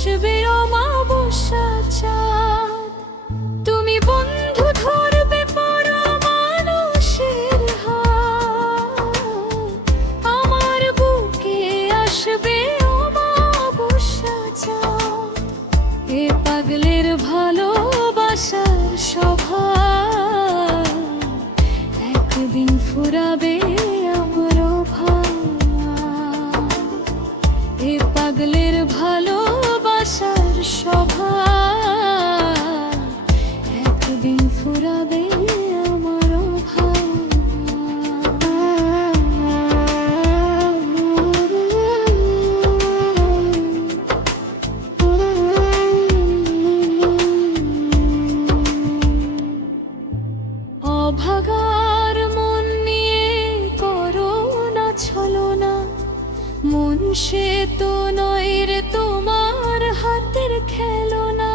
আসবে অমাবস্যা চাঁদ। তুমি বন্ধু ধরবে পরমানুষের হাত, আমার বুকে আসবে অমাবস্যা চাঁদ। এ পাগলের ভালোবাসার স্বভাব একদিন ফুরাবে আমার ভাব। এ পাগলের ভালোবাসার স্বভাব একদিন ফুরাবে আমার ভাব। অভাগার মন নিয়ে করো না ছলনা, মন সে তো নয় রে তোমার হাতের খেলনা।